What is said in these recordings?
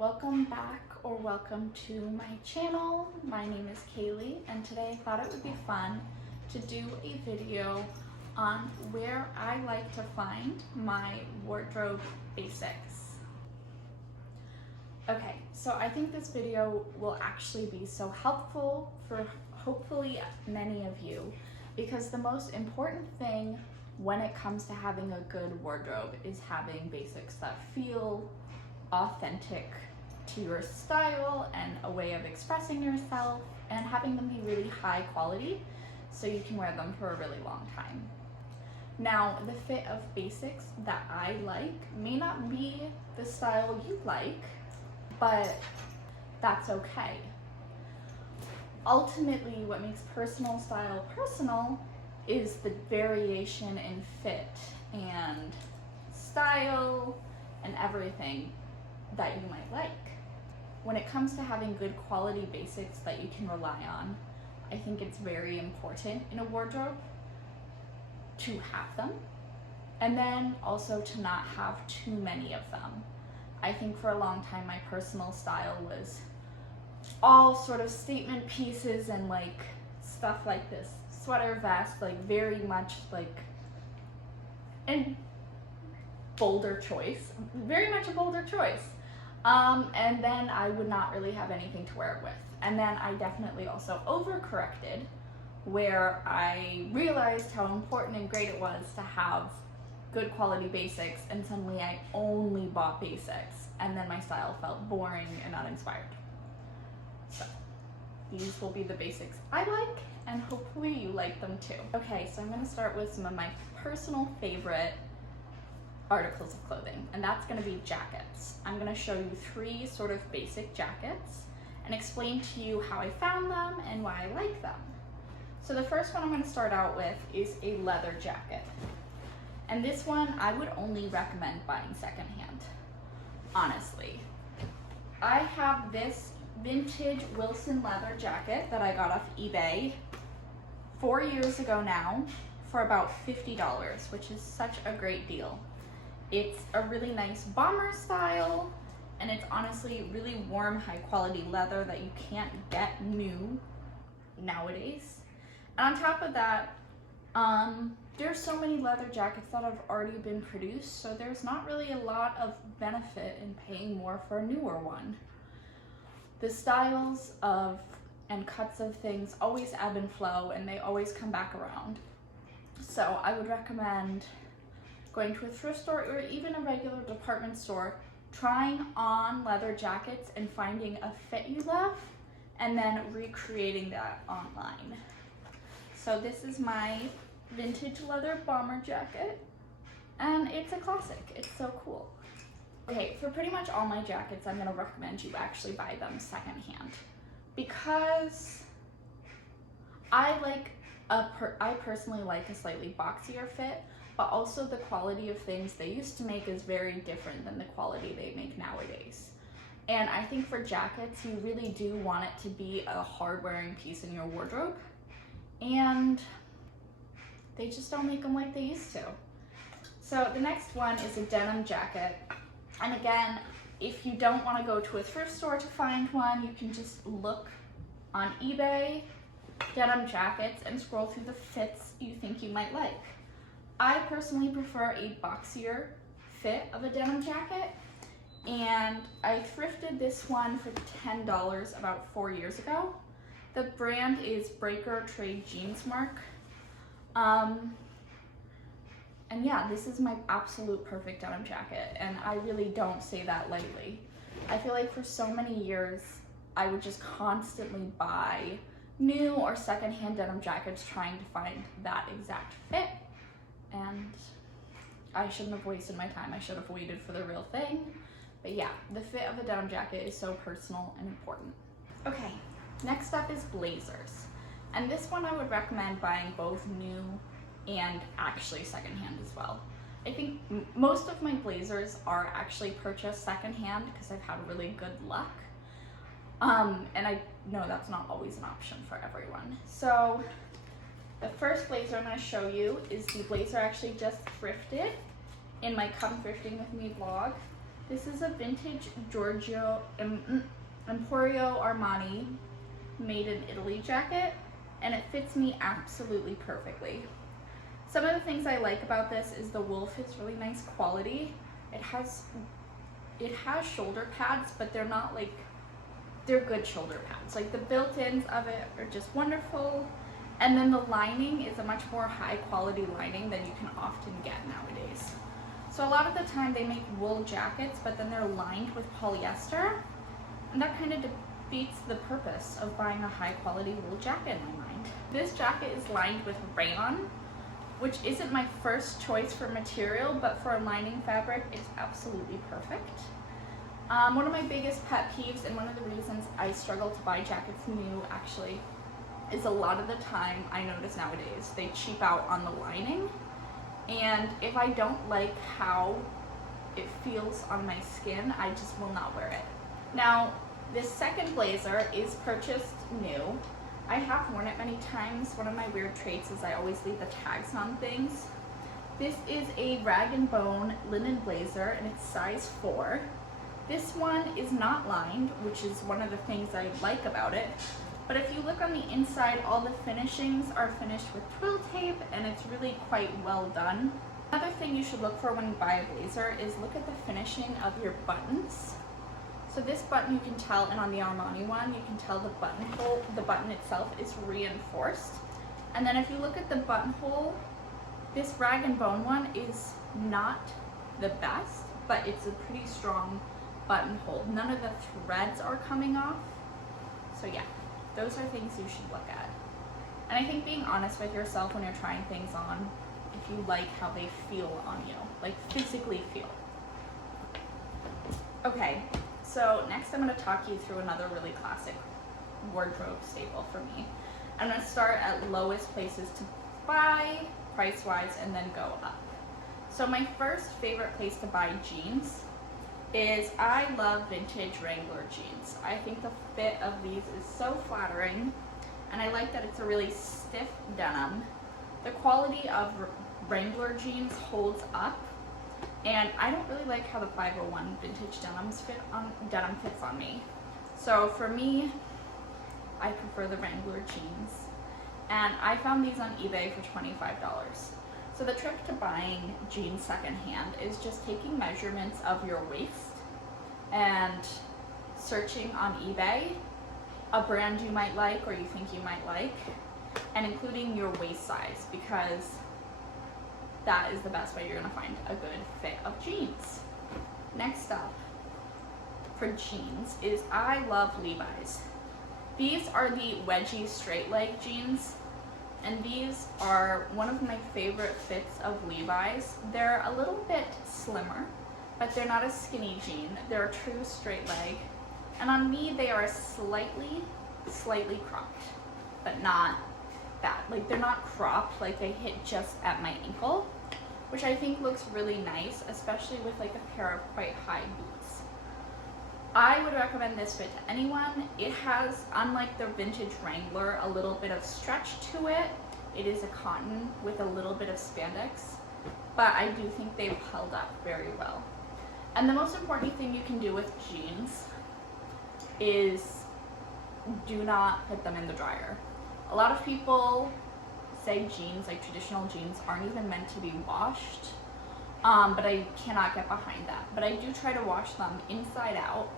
welcome back or welcome to my channel. My name is Kaylee and today I thought it would be fun to do a video on where I like to find my wardrobe basics. Okay, so I think this video will actually be so helpful for hopefully many of you, because the most important thing when it comes to having a good wardrobe is having basics that feel authentic to your style and a way of expressing yourself, and having them be really high quality so you can wear them for a really long time. Now, the fit of basics that I like may not be the style you like, but that's okay. Ultimately, what makes personal style personal is the variation in fit and style and everything that you might like. When it comes to having good quality basics that you can rely on, I think it's very important in a wardrobe to have them, and then also to not have too many of them. I think for a long time my personal style was all sort of statement pieces and like stuff like this sweater vest, like very much like a bolder choice, very much a bolder choice. And then I would not really have anything to wear it with. And then I definitely also overcorrected, where I realized how important and great it was to have good quality basics, and suddenly I only bought basics, and then my style felt boring and uninspired. So these will be the basics I like, and hopefully you like them too. Okay, so I'm going to start with some of my personal favorite articles of clothing, and that's going to be jackets. I'm going to show you 3 sort of basic jackets and explain to you how I found them and why I like them. So the first one I'm going to start out with is a leather jacket, and this one I would only recommend buying secondhand, honestly. I have this vintage Wilson leather jacket that I got off eBay 4 years ago now for about $50, which is such a great deal. It's a really nice bomber style, and it's honestly really warm, high quality leather that you can't get new nowadays. And on top of that, there's so many leather jackets that have already been produced, so there's not really a lot of benefit in paying more for a newer one. The styles of and cuts of things always ebb and flow, and they always come back around. So I would recommend going to a thrift store or even a regular department store, trying on leather jackets and finding a fit you love, and then recreating that online. So this is my vintage leather bomber jacket, and it's a classic. It's so cool. Okay, for pretty much all my jackets, I'm gonna recommend you actually buy them secondhand, because I personally like a slightly boxier fit, but also the quality of things they used to make is very different than the quality they make nowadays. And I think for jackets, you really do want it to be a hard-wearing piece in your wardrobe, and they just don't make them like they used to. So the next one is a denim jacket. And again, if you don't want to go to a thrift store to find one, you can just look on eBay, denim jackets, and scroll through the fits you think you might like. I personally prefer a boxier fit of a denim jacket, and I thrifted this one for $10 about 4 years ago. The brand is Breaker Trade Jeans Mark. And yeah, this is my absolute perfect denim jacket, and I really don't say that lightly. I feel like for so many years, I would just constantly buy new or secondhand denim jackets trying to find that exact fit, and I shouldn't have wasted my time. I should have waited for the real thing. But yeah, the fit of a denim jacket is so personal and important. Okay, next up is blazers. And this one I would recommend buying both new and actually secondhand as well. I think most of my blazers are actually purchased secondhand because I've had really good luck. And I know that's not always an option for everyone. So the first blazer I'm going to show you is the blazer I actually just thrifted in my Come Thrifting With Me vlog. This is a vintage Giorgio Emporio Armani made in Italy jacket, and it fits me absolutely perfectly. Some of the things I like about this is the wool fits really nice quality. It has shoulder pads, but they're not like, they're good shoulder pads. Like the built-ins of it are just wonderful. And then the lining is a much more high quality lining than you can often get nowadays. So a lot of the time they make wool jackets, but then they're lined with polyester. And that kind of defeats the purpose of buying a high quality wool jacket in my mind. This jacket is lined with rayon, which isn't my first choice for material, but for a lining fabric, it's absolutely perfect. One of my biggest pet peeves, and one of the reasons I struggle to buy jackets new actually, is a lot of the time I notice nowadays they cheap out on the lining, and if I don't like how it feels on my skin, I just will not wear it. Now, this second blazer is purchased new. I have worn it many times. One of my weird traits is I always leave the tags on things. This is a rag and bone linen blazer, and it's size 4. This one is not lined, which is one of the things I like about it. But if you look on the inside, all the finishings are finished with twill tape, and it's really quite well done. Another thing you should look for when you buy a blazer is look at the finishing of your buttons. So this button you can tell, and on the Armani one, you can tell the buttonhole, the button itself is reinforced. And then if you look at the buttonhole, this rag and bone one is not the best, but it's a pretty strong buttonhole. None of the threads are coming off. So yeah, those are things you should look at. And I think being honest with yourself when you're trying things on, if you like how they feel on you, like physically feel. Okay, so next I'm going to talk you through another really classic wardrobe staple for me. I'm going to start at lowest places to buy, price-wise, and then go up. So my first favorite place to buy jeans is, I love vintage Wrangler jeans. I think the fit of these is so flattering, and I like that it's a really stiff denim. The quality of Wrangler jeans holds up, and I don't really like how the 501 vintage denim fits on me. So for me, I prefer the Wrangler jeans, and I found these on eBay for $25. So the trick to buying jeans secondhand is just taking measurements of your waist and searching on eBay a brand you might like or you think you might like, and including your waist size, because that is the best way you're going to find a good fit of jeans. Next up for jeans is, I love Levi's. These are the Wedgie straight leg jeans, and these are one of my favorite fits of Levi's. They're a little bit slimmer, but they're not a skinny jean. They're a true straight leg, and on me they are slightly cropped, but not bad. Like, they're not cropped, like they hit just at my ankle, which I think looks really nice, especially with like a pair of quite high boots. I would recommend this fit to anyone. It has, unlike the vintage Wrangler, a little bit of stretch to it. It is a cotton with a little bit of spandex, but I do think they've held up very well. And the most important thing you can do with jeans is do not put them in the dryer. A lot of people say jeans, like traditional jeans, aren't even meant to be washed, but I cannot get behind that. But I do try to wash them inside out,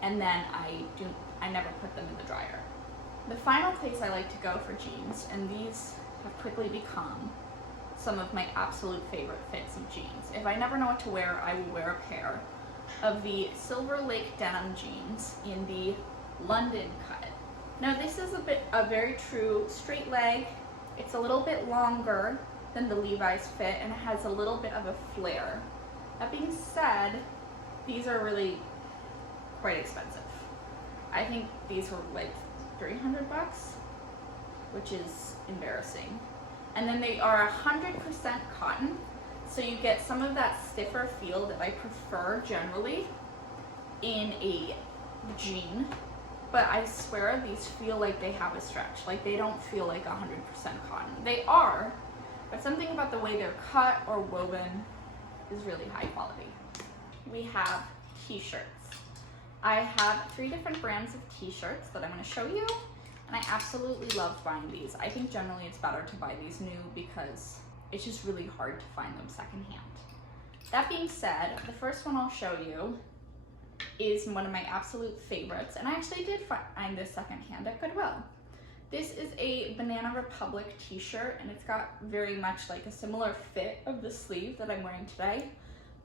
and then I never put them in the dryer. The final place I like to go for jeans, and these have quickly become some of my absolute favorite fits of jeans. If I never know what to wear, I will wear a pair of the Slvrlake denim jeans in the London cut. Now this is a very true straight leg. It's a little bit longer than the Levi's fit, and it has a little bit of a flare. That being said, these are really quite expensive. I think these were like $300, which is embarrassing. And then they are 100% cotton, so you get some of that stiffer feel that I prefer generally in a jean. But I swear these feel like they have a stretch. Like, they don't feel like 100% cotton. They are, but something about the way they're cut or woven is really high quality. We have t-shirts. I have 3 different brands of t-shirts that I'm going to show you, and I absolutely love buying these. I think generally it's better to buy these new because it's just really hard to find them secondhand. That being said, the first one I'll show you is one of my absolute favorites, and I actually did find this secondhand at Goodwill. This is a Banana Republic t-shirt, and it's got very much like a similar fit of the sleeve that I'm wearing today,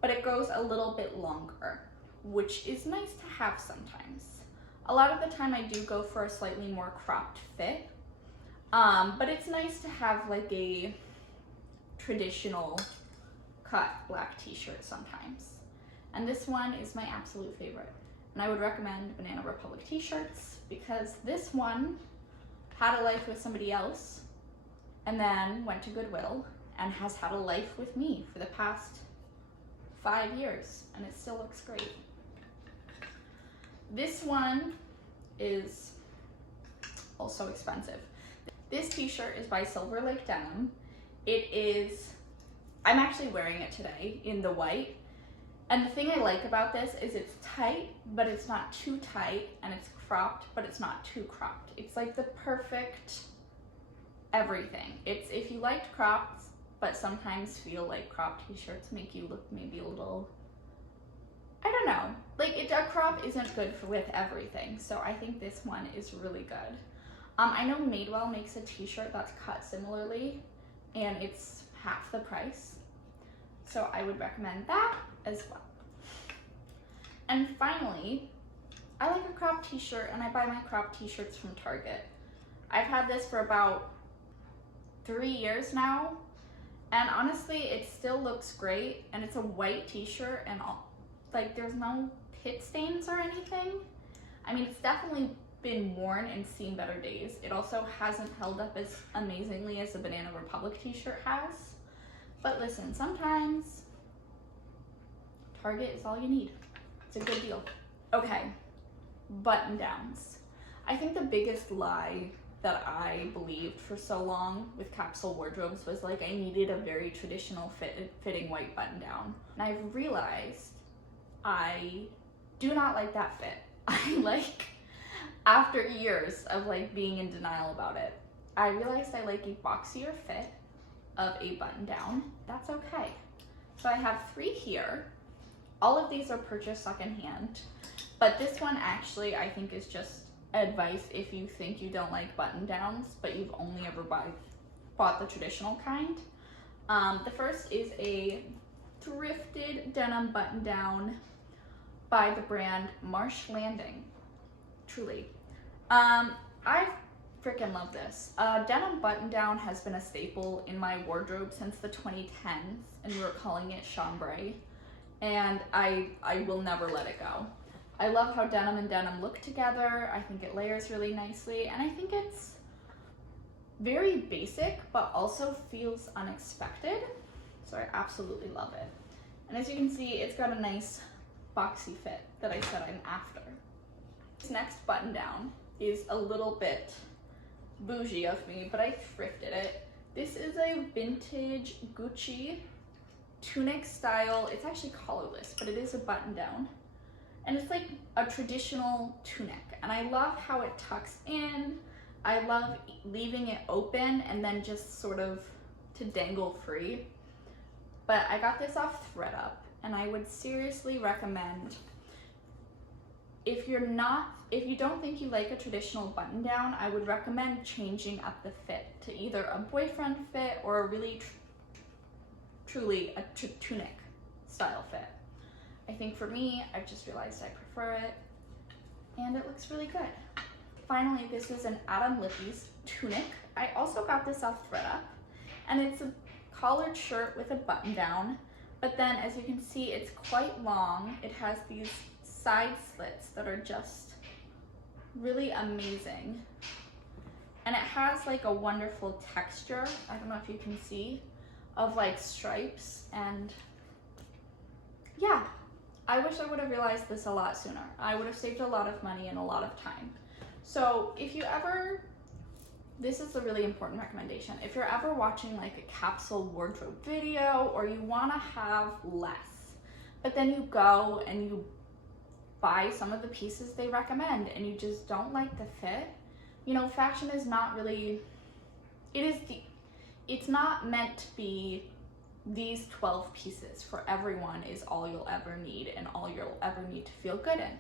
but it goes a little bit longer, which is nice to have sometimes. A lot of the time I do go for a slightly more cropped fit, but it's nice to have like a traditional cut black t-shirt sometimes. And this one is my absolute favorite. And I would recommend Banana Republic t-shirts because this one had a life with somebody else and then went to Goodwill and has had a life with me for the past 5 years, and it still looks great. This one is also expensive. This t-shirt is by Slvrlake Denim. I'm actually wearing it today in the white. And the thing I like about this is it's tight, but it's not too tight, and it's cropped, but it's not too cropped. It's like the perfect everything. It's if you liked cropped, but sometimes feel like cropped t-shirts make you look maybe a little, I don't know, like a crop isn't good with everything. So I think this one is really good. I know Madewell makes a t-shirt that's cut similarly, and it's half the price. So I would recommend that as well. And finally, I like a cropped t-shirt, and I buy my cropped t-shirts from Target. I've had this for about 3 years now, and honestly, it still looks great, and it's a white t-shirt, and like there's no pit stains or anything. I mean, it's definitely been worn and seen better days. It also hasn't held up as amazingly as the Banana Republic t-shirt has. But listen, sometimes Target is all you need. It's a good deal. Okay, button-downs. I think the biggest lie that I believed for so long with capsule wardrobes was like I needed a very traditional fitting white button-down. And I've realized I do not like that fit. I like, after years of like being in denial about it, I realized I like a boxier fit of a button down. That's okay. So I have 3 here. All of these are purchased secondhand, but this one actually I think is just advice if you think you don't like button downs, but you've only ever bought the traditional kind. The first is a thrifted denim button down by the brand Marsh Landing. Truly. I freaking love this. Denim button down has been a staple in my wardrobe since the 2010s, and we were calling it chambray, and I will never let it go. I love how denim and denim look together. I think it layers really nicely, and I think it's very basic but also feels unexpected, so I absolutely love it. And as you can see, it's got a nice boxy fit that I said I'm after. This next button down is a little bit bougie of me, but I thrifted it. This is a vintage Gucci tunic style. It's actually collarless, but it is a button down, and it's like a traditional tunic, and I love how it tucks in. I love leaving it open and then just sort of to dangle free. But I got this off ThredUp, and I would seriously recommend, if you don't think you like a traditional button down, I would recommend changing up the fit to either a boyfriend fit or a really truly a tunic style fit. I think for me, I've just realized I prefer it, and it looks really good. Finally, this is an Adam Lippy's tunic. I also got this off ThredUp, and it's a collared shirt with a button down, but then as you can see, it's quite long. It has these side slits that are just really amazing, and it has like a wonderful texture, I don't know if you can see, of like stripes, and yeah, I wish I would have realized this a lot sooner. I would have saved a lot of money and a lot of time. So if you ever, this is a really important recommendation, if you're ever watching like a capsule wardrobe video, or you want to have less, but then you go and you buy some of the pieces they recommend and you just don't like the fit, you know, fashion is not really, it's not meant to be these 12 pieces for everyone is all you'll ever need and all you'll ever need to feel good in.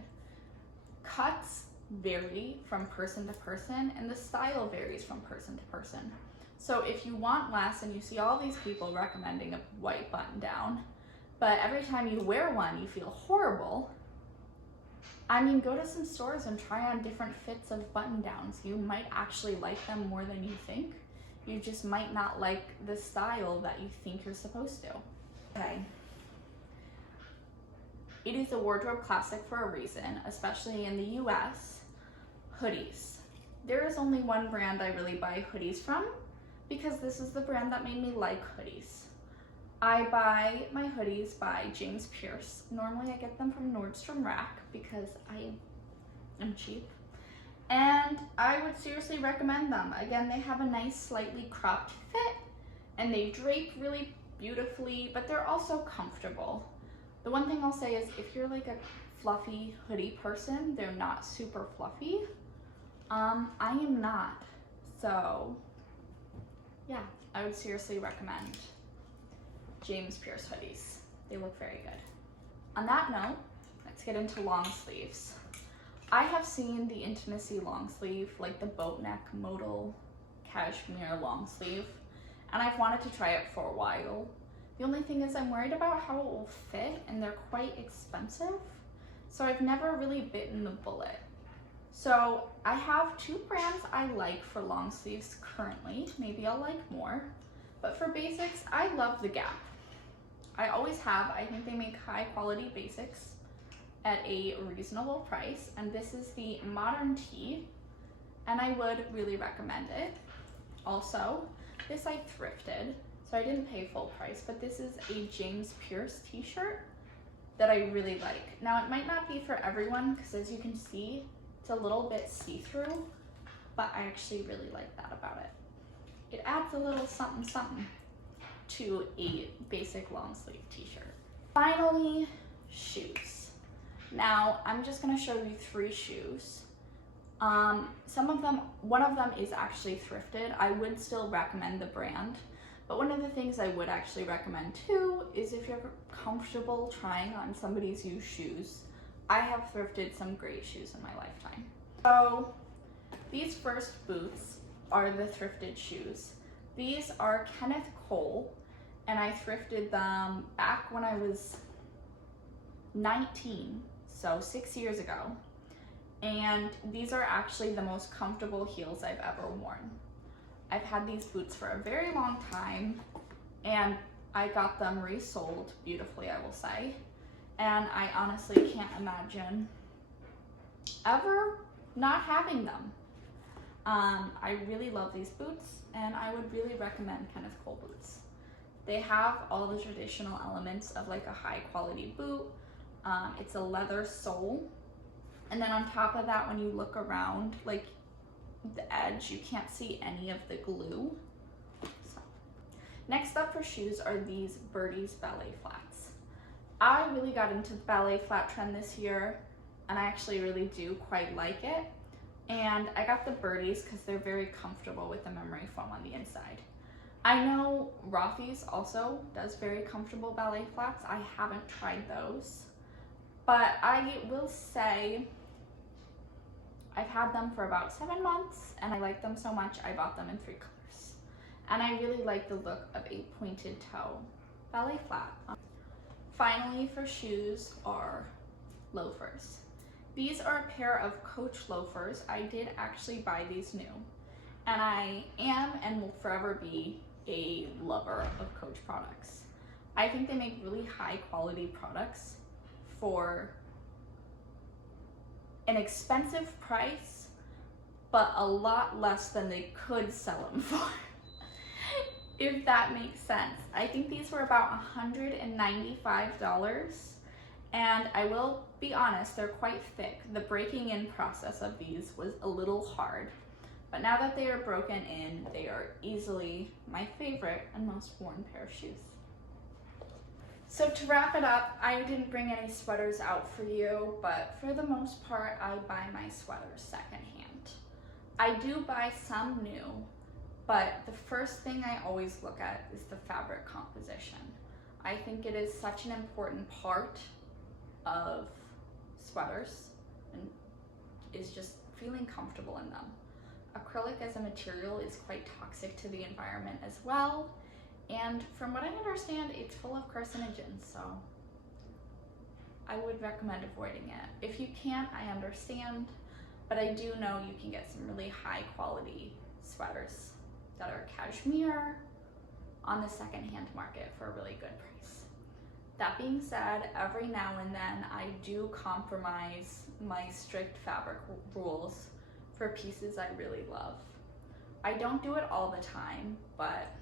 Cuts vary from person to person and the style varies from person to person. So if you want less and you see all these people recommending a white button down, but every time you wear one you feel horrible, I mean, go to some stores and try on different fits of button downs. You might actually like them more than you think. You just might not like the style that you think you're supposed to. Okay. It is a wardrobe classic for a reason, especially in the US. Hoodies. There is only one brand I really buy hoodies from because this is the brand that made me like hoodies. I buy my hoodies by James Perse. Normally I get them from Nordstrom Rack because I am cheap. And I would seriously recommend them. Again, they have a nice slightly cropped fit and they drape really beautifully, but they're also comfortable. The one thing I'll say is if you're like a fluffy hoodie person, they're not super fluffy. I am not. So yeah, I would seriously recommend James Perse hoodies. They look very good. On that note, let's get into long sleeves. I have seen the intimacy long sleeve, like the boat neck modal cashmere long sleeve, and I've wanted to try it for a while. The only thing is I'm worried about how it will fit and they're quite expensive, so I've never really bitten the bullet. So I have two brands I like for long sleeves currently. Maybe I'll like more, but for basics, I love the Gap. I always have. I think they make high quality basics at a reasonable price, and this is the Modern Tee, and I would really recommend it. Also, this I thrifted, so I didn't pay full price, but this is a James Perse t-shirt that I really like. Now, it might not be for everyone, because as you can see, it's a little bit see-through, but I actually really like that about it. It adds a little something something to a basic long sleeve t-shirt. Finally, shoes. Now, I'm just gonna show you 3 shoes. One of them is actually thrifted. I would still recommend the brand, but one of the things I would actually recommend too is if you're comfortable trying on somebody's used shoes. I have thrifted some great shoes in my lifetime. So these first boots are the thrifted shoes. These are Kenneth Cole, and I thrifted them back when I was 19, so 6 years ago. And these are actually the most comfortable heels I've ever worn. I've had these boots for a very long time, and I got them resold beautifully, I will say. And I honestly can't imagine ever not having them. I really love these boots, and I would really recommend Kenneth Cole Boots. They have all the traditional elements of like a high quality boot. It's a leather sole. And then on top of that, when you look around, like the edge, you can't see any of the glue. So. Next up for shoes are these Birdies ballet flats. I really got into the ballet flat trend this year, and I actually really do quite like it. And I got the Birdies because they're very comfortable with the memory foam on the inside. I know Rothy's also does very comfortable ballet flats. I haven't tried those, but I will say I've had them for about 7 months, and I like them so much I bought them in 3 colors. And I really like the look of a pointed toe ballet flat. Finally, for shoes are loafers. These are a pair of Coach loafers. I did actually buy these new, and I am and will forever be a lover of Coach products. I think they make really high quality products for an expensive price, but a lot less than they could sell them for. If that makes sense. I think these were about $195, and I will be honest, they're quite thick. The breaking in process of these was a little hard, but now that they are broken in, they are easily my favorite and most worn pair of shoes. So to wrap it up, I didn't bring any sweaters out for you, but for the most part, I buy my sweaters secondhand. I do buy some new, but the first thing I always look at is the fabric composition. I think it is such an important part of sweaters and is just feeling comfortable in them. Acrylic as a material is quite toxic to the environment as well. And from what I understand, it's full of carcinogens, so I would recommend avoiding it. If you can't, I understand, but I do know you can get some really high quality sweaters that are cashmere on the secondhand market for a really good price. That being said, every now and then I do compromise my strict fabric rules for pieces I really love. I don't do it all the time, but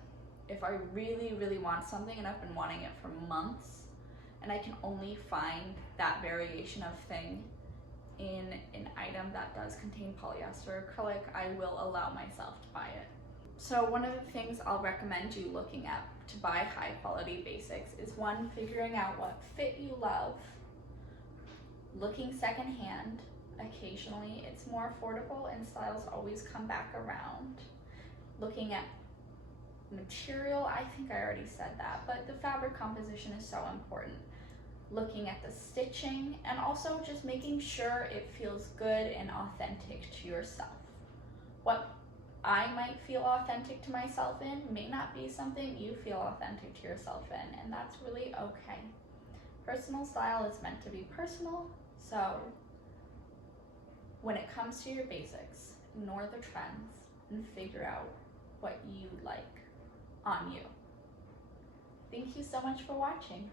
if I really, really want something and I've been wanting it for months and I can only find that variation of thing in an item that does contain polyester acrylic, I will allow myself to buy it. So one of the things I'll recommend you looking at to buy high quality basics is one, figuring out what fit you love, looking secondhand. Occasionally it's more affordable and styles always come back around. Looking at material, I think I already said that, but the fabric composition is so important. Looking at the stitching and also just making sure it feels good and authentic to yourself. What I might feel authentic to myself in may not be something you feel authentic to yourself in, and that's really okay. Personal style is meant to be personal, so when it comes to your basics, ignore the trends and figure out what you like on you. Thank you so much for watching.